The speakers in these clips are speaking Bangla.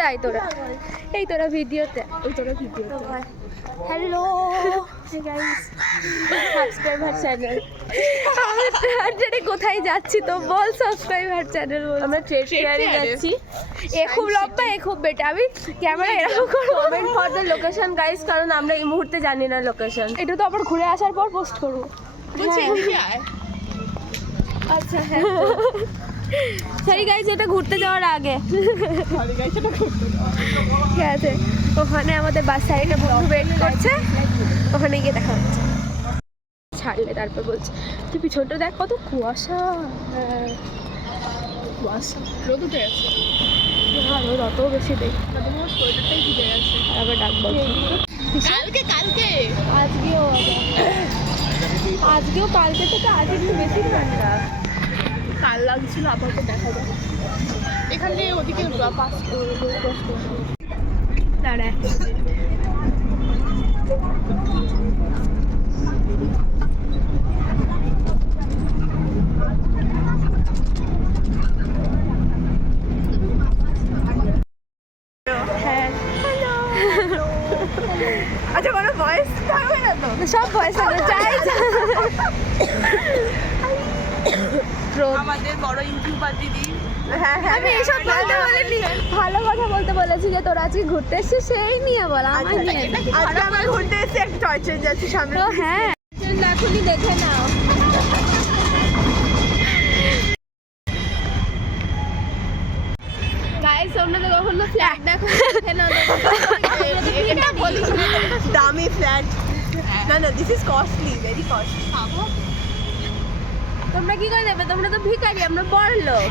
দেয় তোরা, এই তোরা ভিডিওতে, এই তোরা ভিডিওতে। হ্যালো গাইস, সাবস্ক্রাইব আর চ্যানেল। আমরা কোথায় যাচ্ছি তো বল? সাবস্ক্রাইব আর চ্যানেল বল। আমরা ট্রেড ফেয়ারে যাচ্ছি। এ খুব লম্বা, এ খুব বেটা। আমি ক্যামেরা এরকম করব। Comment for the location guys, কারণ আমরা এই মুহূর্তে জানি না লোকেশন। এটা তো আবার ঘুরে আসার পর পোস্ট করব। বলছি এদিকে আয়। আচ্ছা হ্যাঁ সরি গাইস, এটা ঘুরতে যাওয়ার আগে। সরি গাইস, এটা ঘুরতে ঠিক আছে, ওখানে আমাদের বাস সাইডে বন্ধু ওয়েট করছে, ওখানে গিয়ে দেখা হচ্ছে। ছাড়লে তারপর বলছে তুই পিছনটা দেখ কত কুয়াশা। হ্যাঁ কুয়াশা, রোদ উঠে গেছে। আর রোদ অত বেশি দেখ, তোমার সোয়েটারটাই ভিজে গেছে। আর আবার ডাকবো কালকে আজকেও কালকে থেকে আজ একটু বেশি ঠান্ডা। কাল লাগছিল, আপাতত দেখা যায়। এখান থেকে ওদিকে পাস দাঁড়ায় আচ্ছা, কোনো ভয়েস থাকবে না তো? সব পয়সা চাই। আমাদের বড় ইউটিউবার দিদি। আমি এসব বলতে বলিনি, ভালো কথা বলতে বলেছি যে তোরা আজকে ঘুরতে এসেছিস সেই নিয়ে বল, আমার নিয়ে না। আজকে আমরা ঘুরতে এসে একটা টয় ট্রেন যাচ্ছি সামনে। তো হ্যাঁ এখনই দেখে নাও। গাইস তোমরা তো কখনো ফ্ল্যাট দেখো, দেখে নাও। এটা বলিস দামি ফ্ল্যাট। না this is costly, very costly. তোমরা কি করে দেবে? তোমরা তো ভিখারি, আমরা বড়লোক।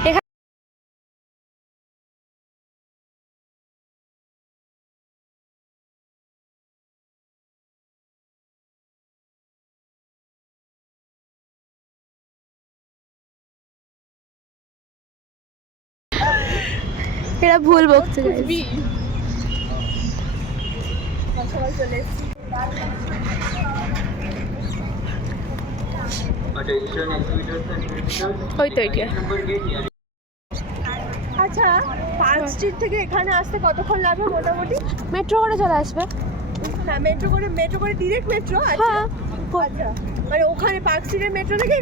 এরা ভুল বকছে। চলে এসেছি। ওই তো এটা। আচ্ছা, পার্ক স্ট্রিট থেকে এখানে আসতে কতক্ষণ লাগবে মোটামুটি? মেট্রো করে চলে আসবে। হ্যাঁ, মেট্রো করে ডিরেক্ট মেট্রো। হ্যাঁ আচ্ছা, মানে ওখানে পার্ক স্ট্রিটের মেট্রো থেকে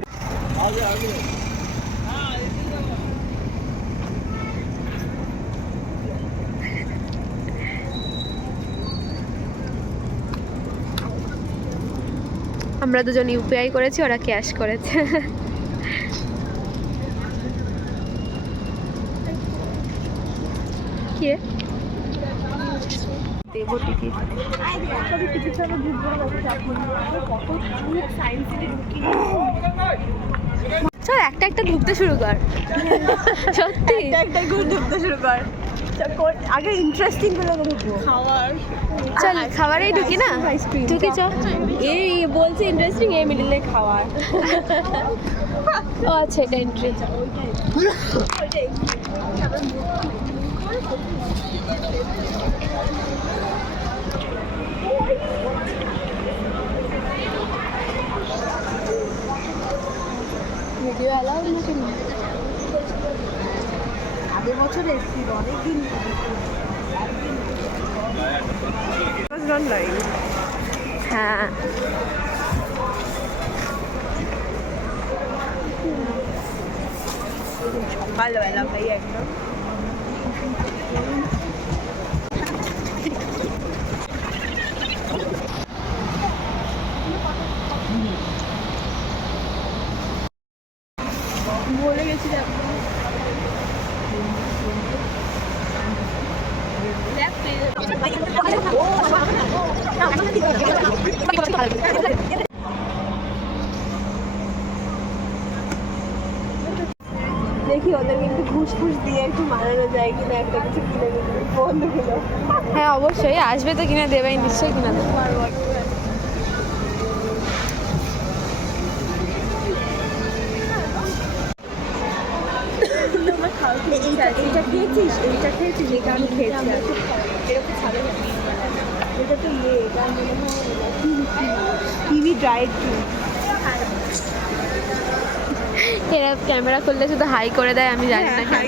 আমরা দুজন ইউপিআই করেছি, ওরা ক্যাশ করেছে। কি দেবো টিকিট? চল একটা একটা ঢুকতে শুরু কর। সত্যি একটা ঢুকতে শুরু কর। আগে ইন্টারেস্টিং গুলো ঢুকবো। খাবার, চল খাবারেই ঢুকি না, ঢুকি চল। এই বলছে ইন্টারেস্টিং, এই মিডিলে খাবার। ও আচ্ছা, এটা এন্ট্রি। ভিডিও অ্যালাউ নাকি? আগের বছর এসেছি, অনেকদিন। হ্যাঁ সকালবেলা ভাই একদম। বলে গেছি দেখি ওদের কিন্তু ঘুষ দিয়ে একটু মানানো যায় কিনা, একটা কিছু কিনে দেবে বন্ধুগুলো। হ্যাঁ অবশ্যই আসবে তো, কিনা দেবাই, নিশ্চয়ই কিনা দেবো। এইটা খেয়েছিস? এইটা খেয়েছিস? এটা আমি খেয়েছি। এরকম ছাড়ে এটা তো এটা মনে হয় কিউই ড্রাইড ফ্রুট। এরা ক্যামেরা করলে শুধু হাই করে দেয়, আমি জানি না কেন।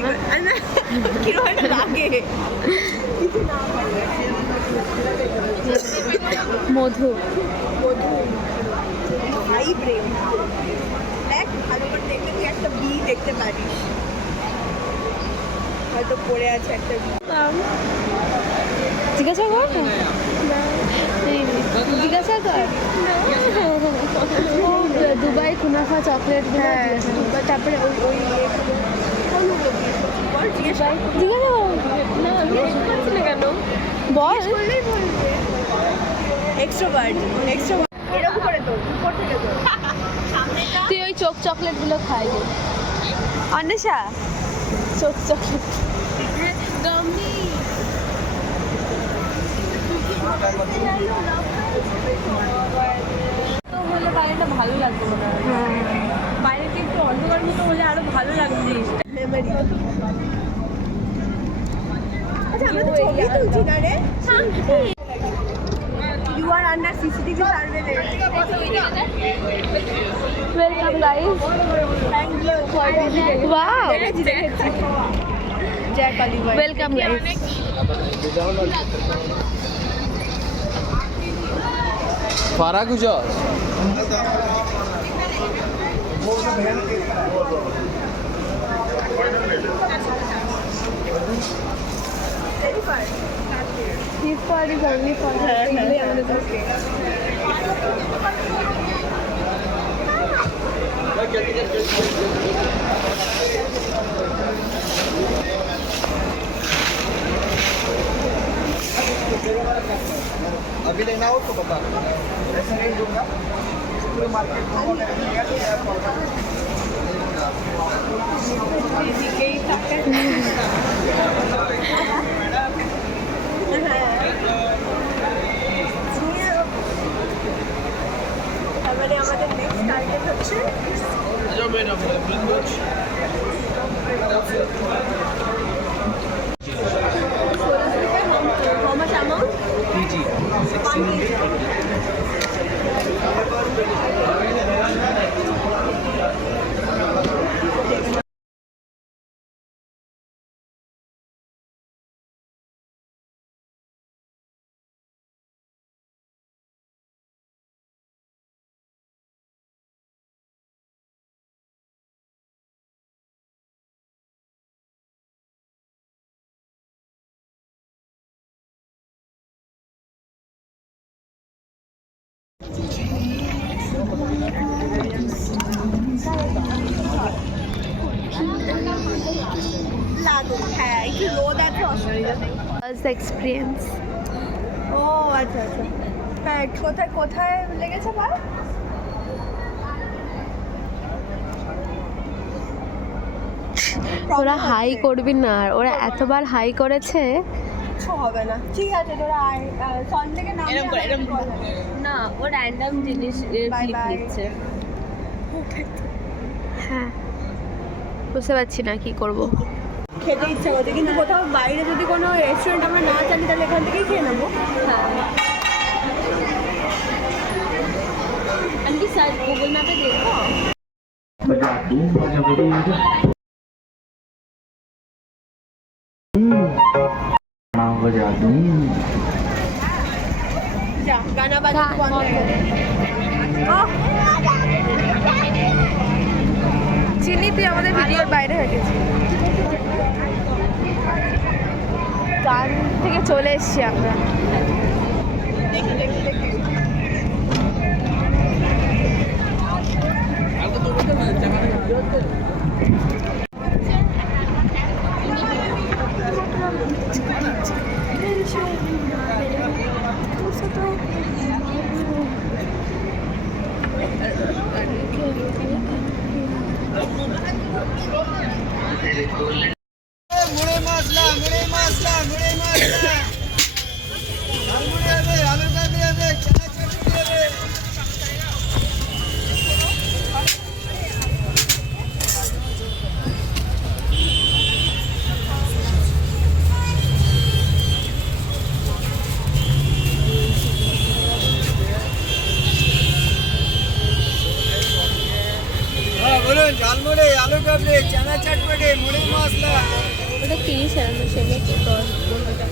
কিরকম একটা লাগে। মধু হাই ব্রেন দেখ, ভালো করে দেখলে তুই একটা বি দেখতে পারিস, হয়তো পড়ে আছে একটা বি। জিজ্ঞাসা কর, জিজ্ঞাসা কর। দুবাই কুনাফা চকলেট, হ্যাঁ, তারপরে ওই ওই জিজ্ঞাসা না কেন বল। এক্সট্রোভার্ট এরকম করে তোর উপর থেকে তোর তুই ওই চোখ চকলেট গুলো খাই অন্বেষা, চোখ চকলেট তো হলে বাইরেটা ভালো লাগবে মনে হয়। বাইরে একটু অন্ধকার মতো হলে আরো ভালো লাগবে জিনিসটা। আচ্ছা, আমরা তো ছবি তুলছি না রে। You are under CCTV surveillance. Welcome guys. Thank you for visiting. Wow. Jai Kali Bhai. Welcome guys. Farah Gujaz. Very far. This part is only for अभी लेना हो तो बता दो, ऐसे रेट दूंगा पूरे मार्केट তারপরে আমাদের নেক্সট টার্গেট হচ্ছে how much amount? PG 16 লাগুক, হ্যাঁ একটু রোদ আছে, অসুবিধা নেই। was the experience. ও আচ্ছা আচ্ছা, হ্যাঁ কোথায় কোথায় লেগেছে বল? ওরা হাই করবি না, আর ওরা এতবার হাই করেছে। কিছু হবে না, ঠিক আছে তোরা আয়, সন থেকে নাম না, ও র্যান্ডম জিনিস Bye bye. নিচ্ছে। হ্যাঁ, বুঝতে পারছি না কি করব। খেতে ইচ্ছা করছে, কিন্তু কোথাও বাইরে যদি কোনো রেস্টুরেন্ট আমরা না জানি তাহলে এখান থেকেই খেয়ে নেবো। হ্যাঁ, আমি কি স্যার গুগল ম্যাপে দেখবো? যা গানা বাজাতে বন্ধ হয়ে গেছে। চিনি, তুই আমাদের ভিডিওর বাইরে হয়ে গেছিস। গান থেকে চলে এসছি আমরা। দেখি দেখি দেখি मुड़े मसला मुड़े मसला मुड़े मसला मुड़े दे आलू का दे दे चना चटनी दे दे ওটা 30 আর আমার সেটা 10